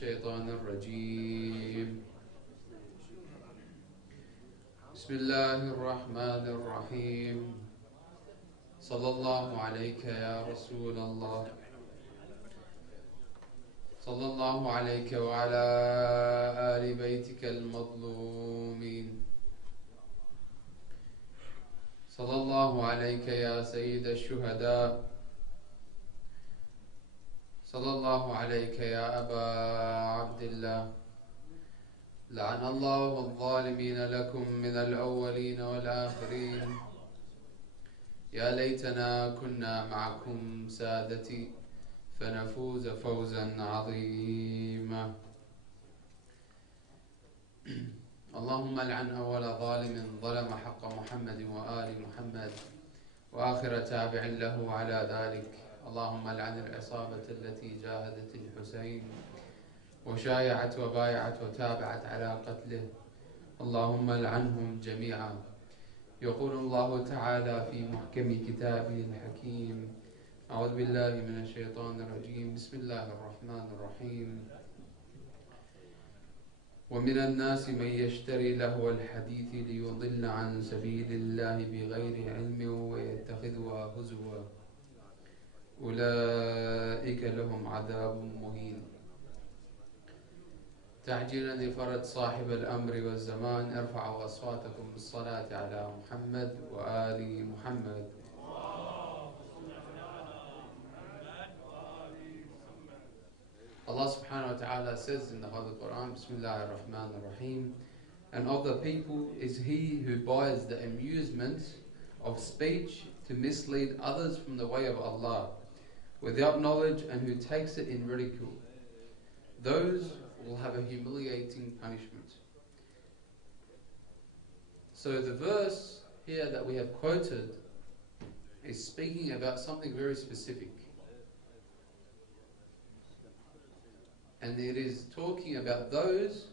الشيطان الرجيم. بسم الله الرحمن الرحيم. صلى الله عليك يا رسول الله، صلى الله عليك وعلى آل بيتك المظلومين، صلى الله عليك يا سيد الشهداء، صلى الله عليك يا أبا عبد الله. لعن الله الظالمين لكم من الأولين والآخرين. يا ليتنا كنا معكم سادتي فنفوز فوزا عظيما. اللهم لعن أول ظالم ظلم حق محمد وآل محمد وآخر تابع له على ذلك. اللهم لعن العصابة التي جاهدت الحسين وشايعت وبايعت وتابعت على قتله. اللهم لعنهم جميعا. يقول الله تعالى في محكم كتابه الحكيم: أعوذ بالله من الشيطان الرجيم. بسم الله الرحمن الرحيم. ومن الناس من يشتري لهو الحديث ليضل عن سبيل الله بغير علم ويتخذها هزوا أولئك لهم عذاب مهين. تعجيلا لفرد صاحب الأمر والزمان، ارفعوا أصواتكم بالصلاة على محمد وآل محمد. Allah subhanahu wa ta'ala says in the Holy Quran, Bismillah ar-Rahman ar-Rahim, and of the people is he who buys the amusement of speech to mislead others from the way of Allah without knowledge, and who takes it in ridicule. Those will have a humiliating punishment. So the verse here that we have quoted is speaking about something very specific. And it is talking about those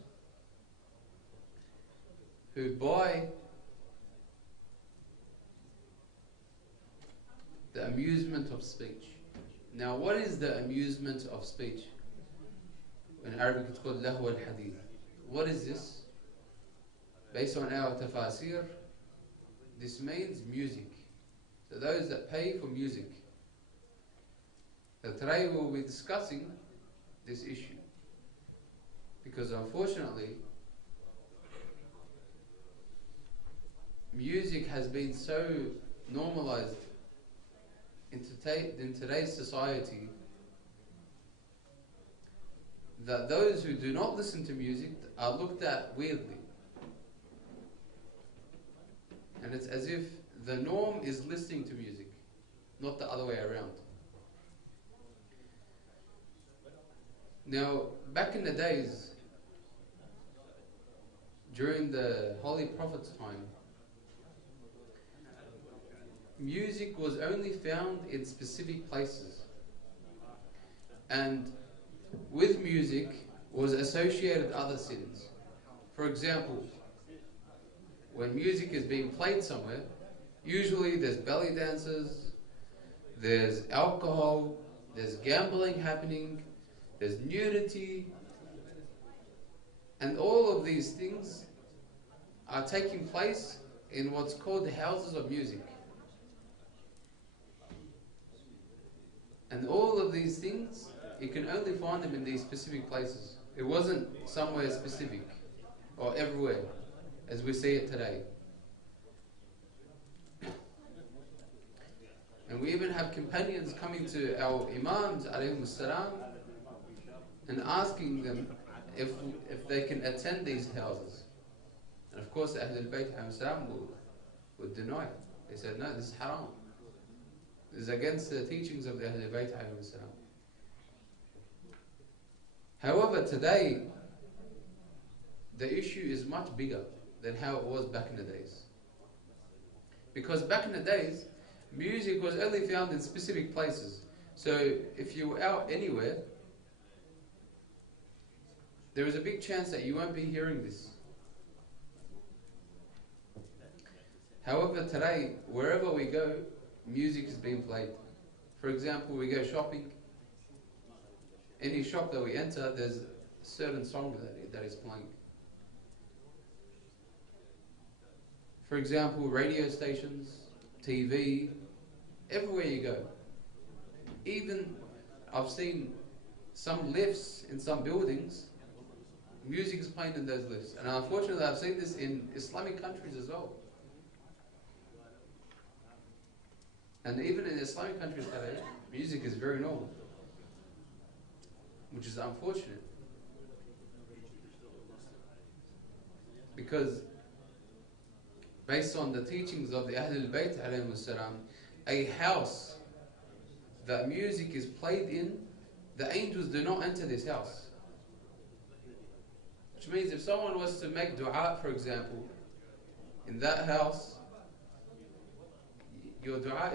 who buy the amusement of speech. Now, what is the amusement of speech? In Arabic it's called lahu al-hadith. What is this? Based on our tafasir, this means music. So those that pay for music. So today we will be discussing this issue, because unfortunately music has been so normalized in today's society that those who do not listen to music are looked at weirdly, and it's as if the norm is listening to music, not the other way around. Now, back in the days, during the Holy Prophet's time, music was only found in specific places, and with music was associated other sins. For example, when music is being played somewhere, usually there's belly dances, there's alcohol, there's gambling happening, there's nudity, and all of these things are taking place in what's called the houses of music. And all of these things, you can only find them in these specific places. It wasn't somewhere specific or everywhere as we see it today. And we even have companions coming to our imams alayhim as-salam and asking them if they can attend these houses. And of course Ahlul Bayt would deny it. They said, no, this is haram. This is against the teachings of the Ahlul Bayt. However, today the issue is much bigger than how it was back in the days. Because back in the days, music was only found in specific places. So if you were out anywhere, there is a big chance that you won't be hearing this. However, today, wherever we go, music is being played. For example, we go shopping. Any shop that we enter, there's certain song that is playing. For example, radio stations, TV, everywhere you go. Even I've seen some lifts in some buildings, music is playing in those lifts. And unfortunately, I've seen this in Islamic countries as well. And even in Islamic countries today, music is very normal, which is unfortunate. Because based on the teachings of the Ahlul Bayt alayhimus salam, a house that music is played in, the angels do not enter this house. Which means if someone was to make dua, for example, in that house, your dua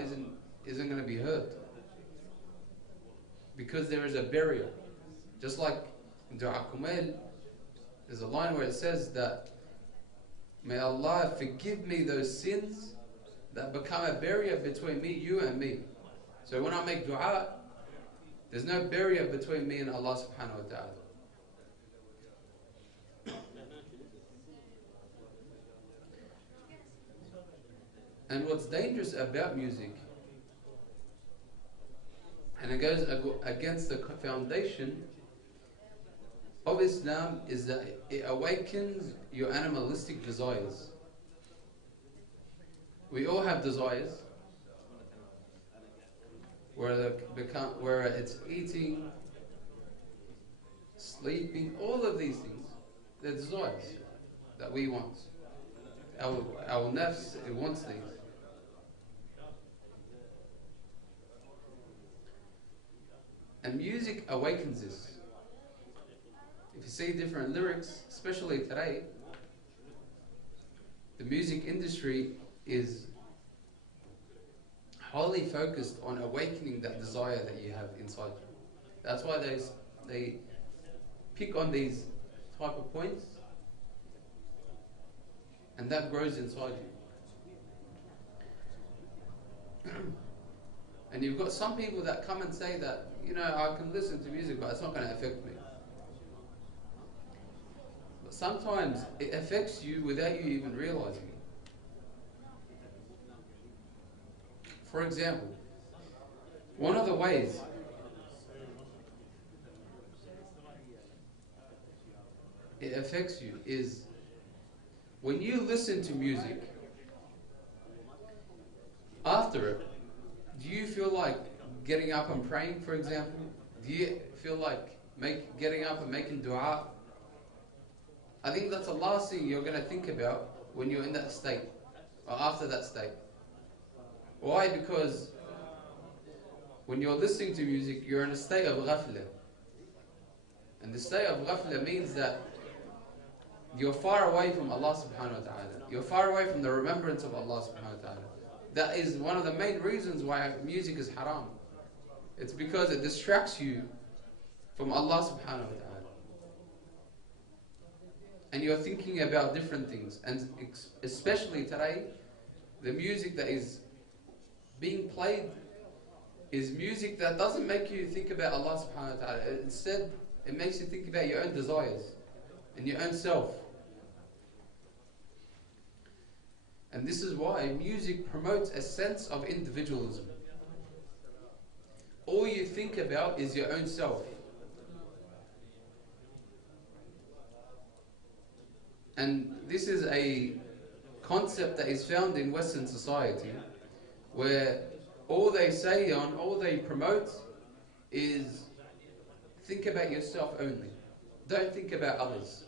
isn't going to be heard. Because there is a barrier. Just like in Dua Kumail, there's a line where it says that, may Allah forgive me those sins that become a barrier between me, you and me. So when I make dua, there's no barrier between me and Allah subhanahu wa ta'ala. And what's dangerous about music, and it goes against the foundation of Islam, is that it awakens your animalistic desires. We all have desires, where it's eating, sleeping, all of these things. They're desires that we want. Our nafs, it wants these. And music awakens this. If you see different lyrics, especially today, the music industry is wholly focused on awakening that desire that you have inside you. That's why they pick on these type of points, and that grows inside you. And you've got some people that come and say that, I can listen to music, but it's not going to affect me. But sometimes it affects you without you even realizing it. For example, one of the ways it affects you is when you listen to music, after it, do you feel like getting up and praying, for example? Do you feel like getting up and making dua? I think that's the last thing you're going to think about when you're in that state, or after that state. Why? Because when you're listening to music, you're in a state of ghafla. And the state of ghafla means that you're far away from Allah subhanahu wa ta'ala. You're far away from the remembrance of Allah subhanahu wa ta'ala. That is one of the main reasons why music is haram. It's because it distracts you from Allah subhanahu wa ta'ala. And you're thinking about different things. And especially today, the music that is being played is music that doesn't make you think about Allah subhanahu wa ta'ala. Instead, it makes you think about your own desires and your own self. And this is why music promotes a sense of individualism. All you think about is your own self. And this is a concept that is found in Western society, where all they say on, all they promote is think about yourself only. Don't think about others.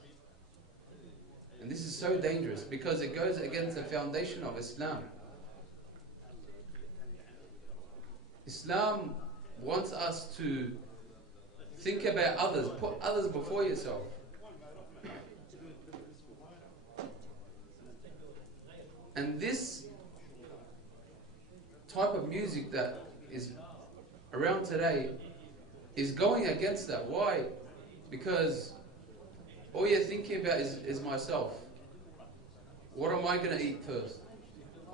And this is so dangerous because it goes against the foundation of Islam. Islam wants us to think about others, put others before yourself. And this type of music that is around today is going against that. Why? Because all you're thinking about is myself. What am I going to eat first?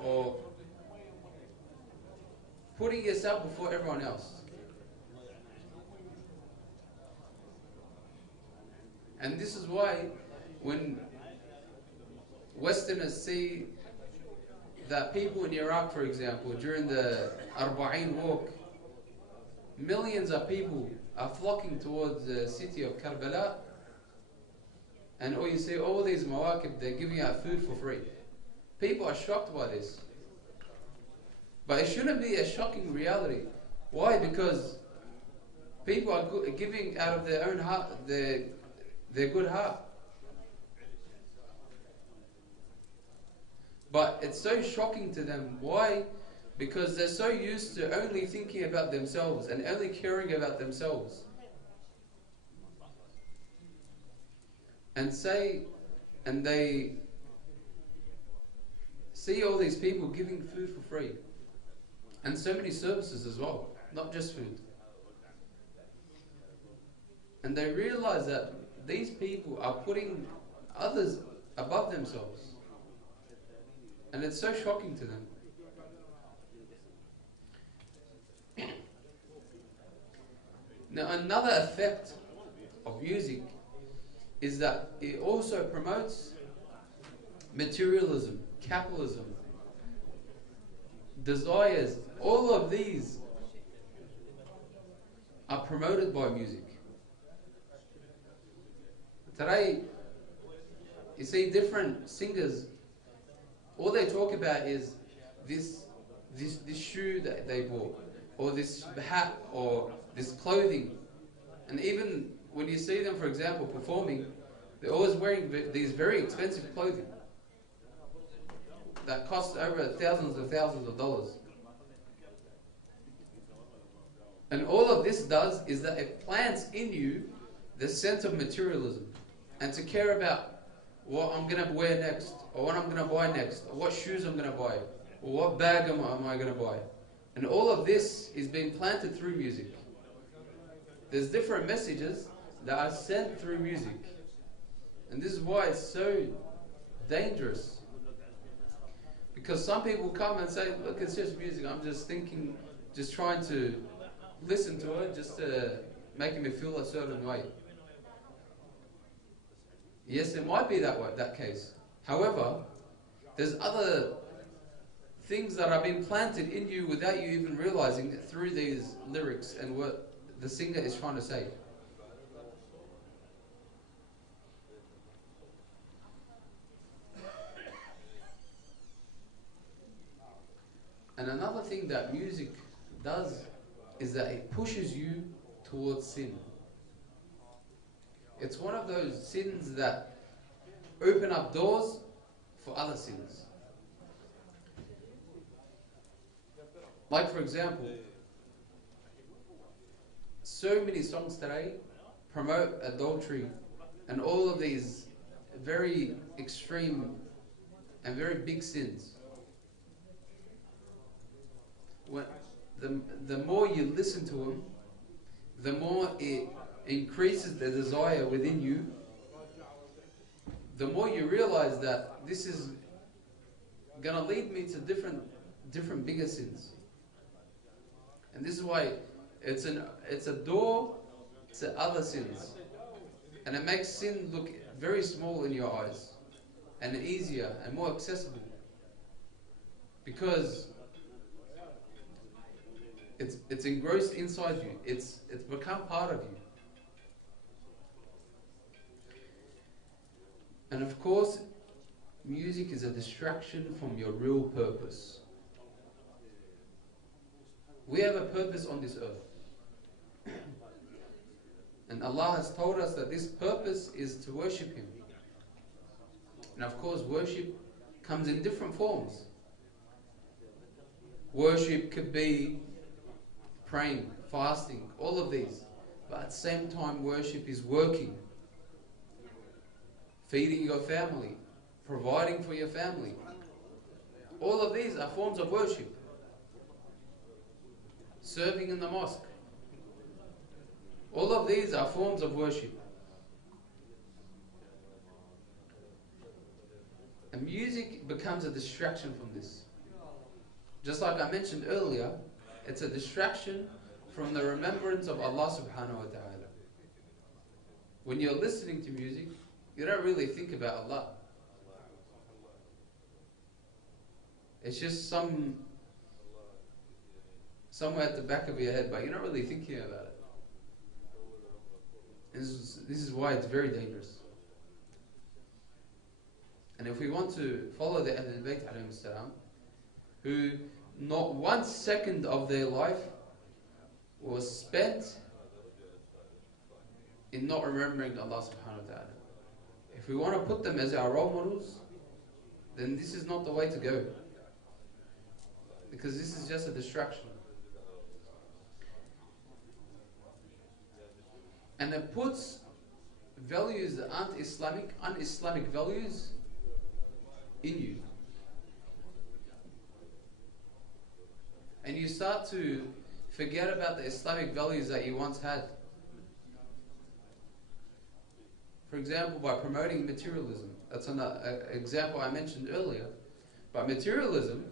Or putting yourself before everyone else. And this is why when Westerners see that people in Iraq, for example, during the Arba'in walk, millions of people are flocking towards the city of Karbala, and you see all these mawakib, they're giving out food for free. People are shocked by this. But it shouldn't be a shocking reality. Why? Because people are giving out of their own heart, their good heart. But it's so shocking to them. Why? Because they're so used to only thinking about themselves and only caring about themselves. And they see all these people giving food for free. And so many services as well, not just food. And they realize that these people are putting others above themselves. And it's so shocking to them. Now, another effect of music is that it also promotes materialism, capitalism, desires. All of these are promoted by music. Today, you see different singers, all they talk about is this shoe that they bought, or this hat, or this clothing. And even when you see them, for example, performing, they're always wearing these very expensive clothing that cost over thousands of dollars. And all of this does is that it plants in you the sense of materialism, and to care about what I'm going to wear next, or what I'm going to buy next, or what shoes I'm going to buy, or what bag am I going to buy. And all of this is being planted through music. There's different messages that are sent through music. And this is why it's so dangerous. Because some people come and say, look, it's just music. I'm just thinking, just trying to listen to it, just making me feel a certain way. Yes, it might be that case. However, there's other things that are being planted in you without you even realizing it through these lyrics and what the singer is trying to say. And another thing that music does is that it pushes you towards sin. It's one of those sins that open up doors for other sins. Like, for example, so many songs today promote adultery and all of these very extreme and very big sins. When the more you listen to them, the more it increases the desire within you, the more you realize that this is going to lead me to different bigger sins. And this is why it's a door to other sins. And it makes sin look very small in your eyes, and easier and more accessible. Because it's engrossed inside you. It's become part of you. And of course, music is a distraction from your real purpose. We have a purpose on this earth. And Allah has told us that this purpose is to worship Him. And of course, worship comes in different forms. Worship could be praying, fasting, all of these. But at the same time, worship is working, feeding your family, providing for your family. All of these are forms of worship. Serving in the mosque. All of these are forms of worship. And music becomes a distraction from this. Just like I mentioned earlier, it's a distraction from the remembrance of Allah subhanahu wa ta'ala. when you're listening to music, you don't really think about Allah. It's just somewhere at the back of your head, but you're not really thinking about it. This is why it's very dangerous. And if we want to follow the Ahlul Bayt alayhim salam, who not 1 second of their life was spent in not remembering Allah subhanahu wa ta'ala. If we want to put them as our role models, then this is not the way to go. Because this is just a distraction. And it puts values that aren't Islamic, un-Islamic values in you. And you start to forget about the Islamic values that you once had. For example, by promoting materialism. That's an example I mentioned earlier. But materialism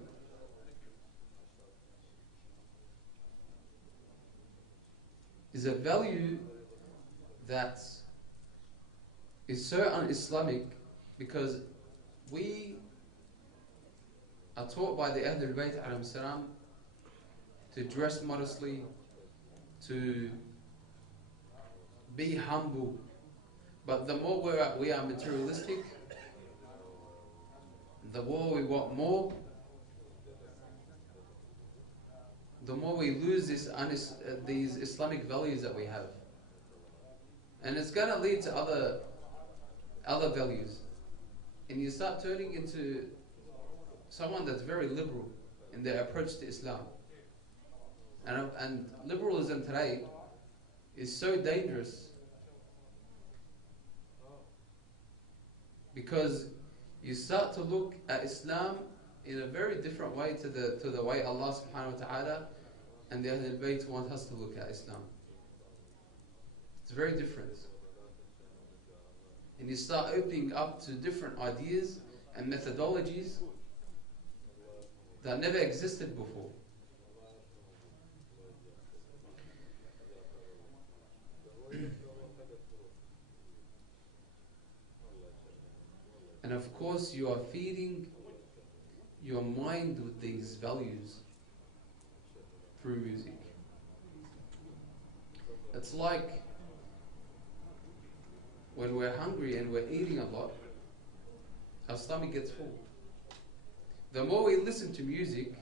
is a value that is so un-Islamic because we are taught by the Ahlul Bayt alayhim salam to dress modestly, to be humble. But the more we are materialistic, the more we want more, the more we lose these Islamic values that we have. And it's going to lead to other values. And you start turning into someone that's very liberal in their approach to Islam. And liberalism today is so dangerous because you start to look at Islam in a very different way to the way Allah subhanahu wa ta'ala and the Ahlul Bayt want us to look at Islam. It's very different. And you start opening up to different ideas and methodologies that never existed before. And of course you are feeding your mind with these values through music. It's like when we're hungry and we're eating a lot, our stomach gets full. The more we listen to music,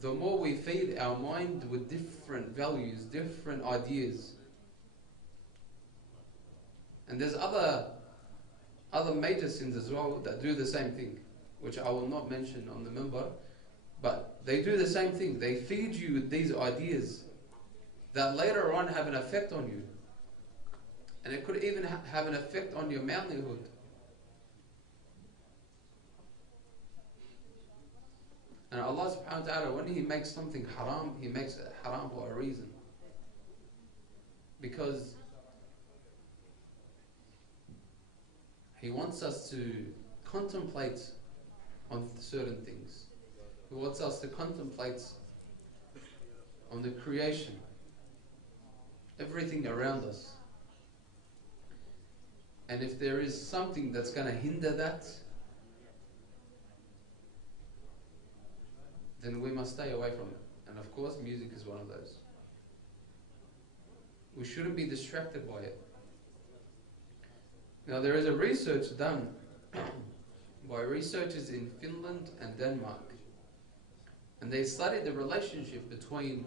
the more we feed our mind with different values, different ideas. And there's other major sins as well that do the same thing, which I will not mention on the minbar, but they do the same thing. They feed you with these ideas that later on have an effect on you. And it could even have an effect on your manlyhood. And Allah subhanahu wa ta'ala, when He makes something haram, He makes it haram for a reason. Because He wants us to contemplate on certain things. He wants us to contemplate on the creation, everything around us. And if there is something that's going to hinder that, then we must stay away from it. And of course, music is one of those. We shouldn't be distracted by it. Now, there is a research done by researchers in Finland and Denmark. And they studied the relationship between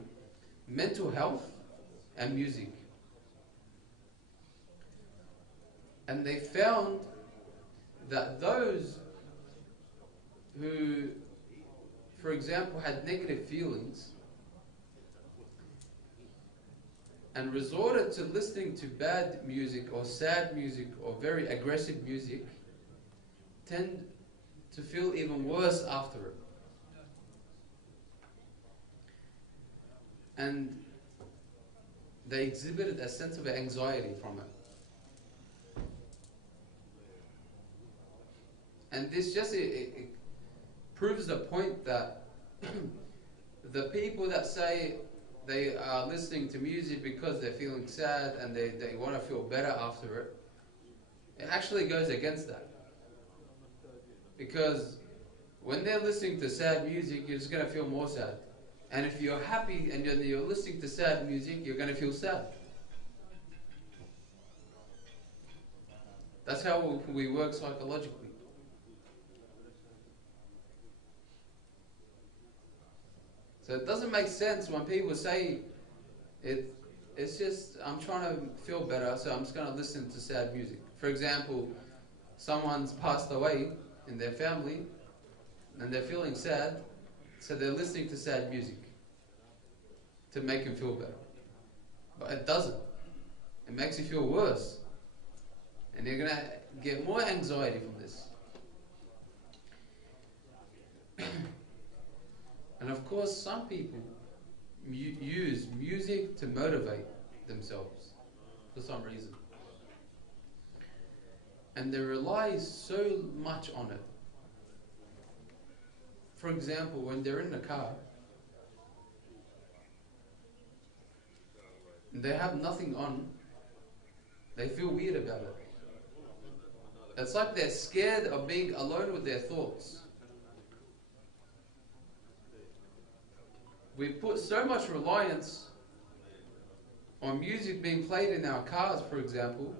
mental health and music. And they found that those who, for example, had negative feelings and resorted to listening to bad music or sad music or very aggressive music tend to feel even worse after it. And they exhibited a sense of anxiety from it. And this just it proves the point that the people that say they are listening to music because they're feeling sad and they want to feel better after it. It actually goes against that. Because when they're listening to sad music, you're just going to feel more sad. And if you're happy and you're listening to sad music, you're going to feel sad. That's how we work psychologically. So it doesn't make sense when people say, it's just, I'm trying to feel better, so I'm just going to listen to sad music. For example, someone's passed away in their family, and they're feeling sad, so they're listening to sad music to make them feel better. But it doesn't. It makes you feel worse. And you're going to get more anxiety from this. And of course, some people use music to motivate themselves for some reason. And they rely so much on it. For example, when they're in the car, and they have nothing on, they feel weird about it. It's like they're scared of being alone with their thoughts. We put so much reliance on music being played in our cars, for example,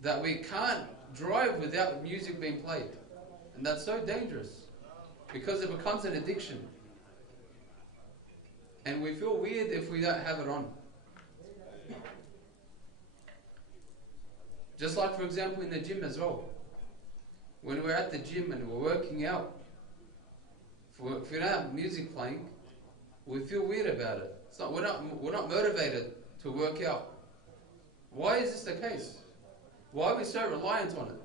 that we can't drive without music being played. And that's so dangerous because it becomes an addiction. And we feel weird if we don't have it on. Just like, for example, in the gym as well. When we're at the gym and we're working out, if we don't have music playing, we feel weird about it. We're not motivated to work out. Why is this the case? Why are we so reliant on it?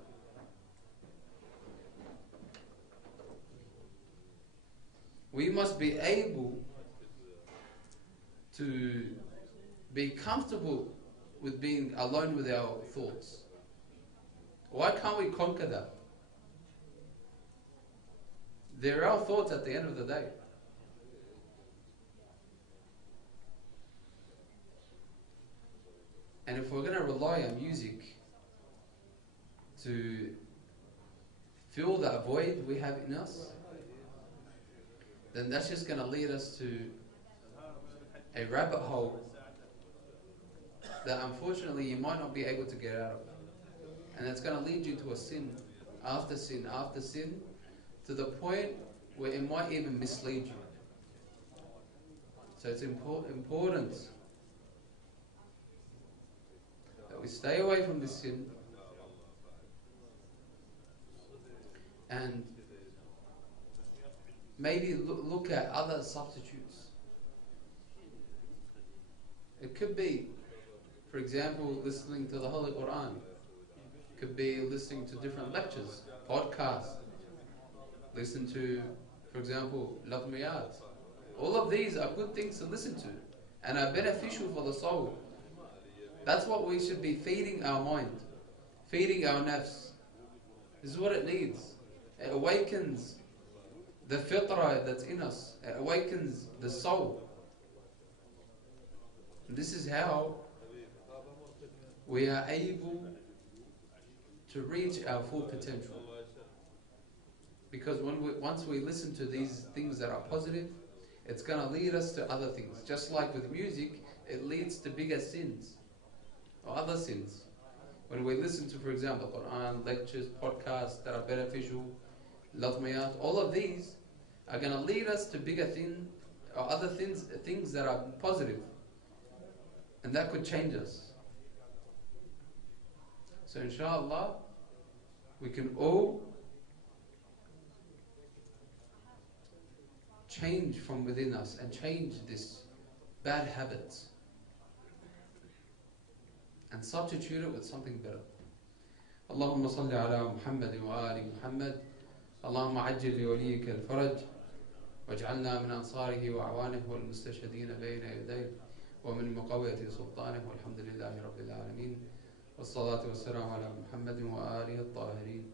We must be able to be comfortable with being alone with our thoughts. Why can't we conquer that? They're our thoughts at the end of the day. And if we're going to rely on music to fill that void we have in us, then that's just going to lead us to a rabbit hole that unfortunately you might not be able to get out of. And it's going to lead you to a sin after sin after sin, to the point where it might even mislead you. So it's important that we stay away from this sin and maybe look at other substitutes. It could be, for example, listening to the Holy Quran. It could be listening to different lectures, podcasts. Listen to, for example, latmiyat. All of these are good things to listen to and are beneficial for the soul. That's what we should be feeding our mind, feeding our nafs. This is what it needs. It awakens the fitrah that's in us. It awakens the soul. And this is how we are able to reach our full potential. Because once we listen to these things that are positive, it's going to lead us to other things. Just like with music, it leads to bigger sins or other sins. When we listen to, for example, Quran, lectures, podcasts that are beneficial, latmiyat, all of these are going to lead us to bigger things or other things that are positive. And that could change us. So inshallah, we can all change from within us and change this bad habits and substitute it with something better. اللهم صل على محمد وآل محمد اللهم عجل لوليك الفرج واجعلنا من أنصاره وأعوانه والمستشهدين بين يديه ومن مقوية سلطانه والحمد لله رب العالمين والصلاة والسلام على محمد وآله الطاهرين.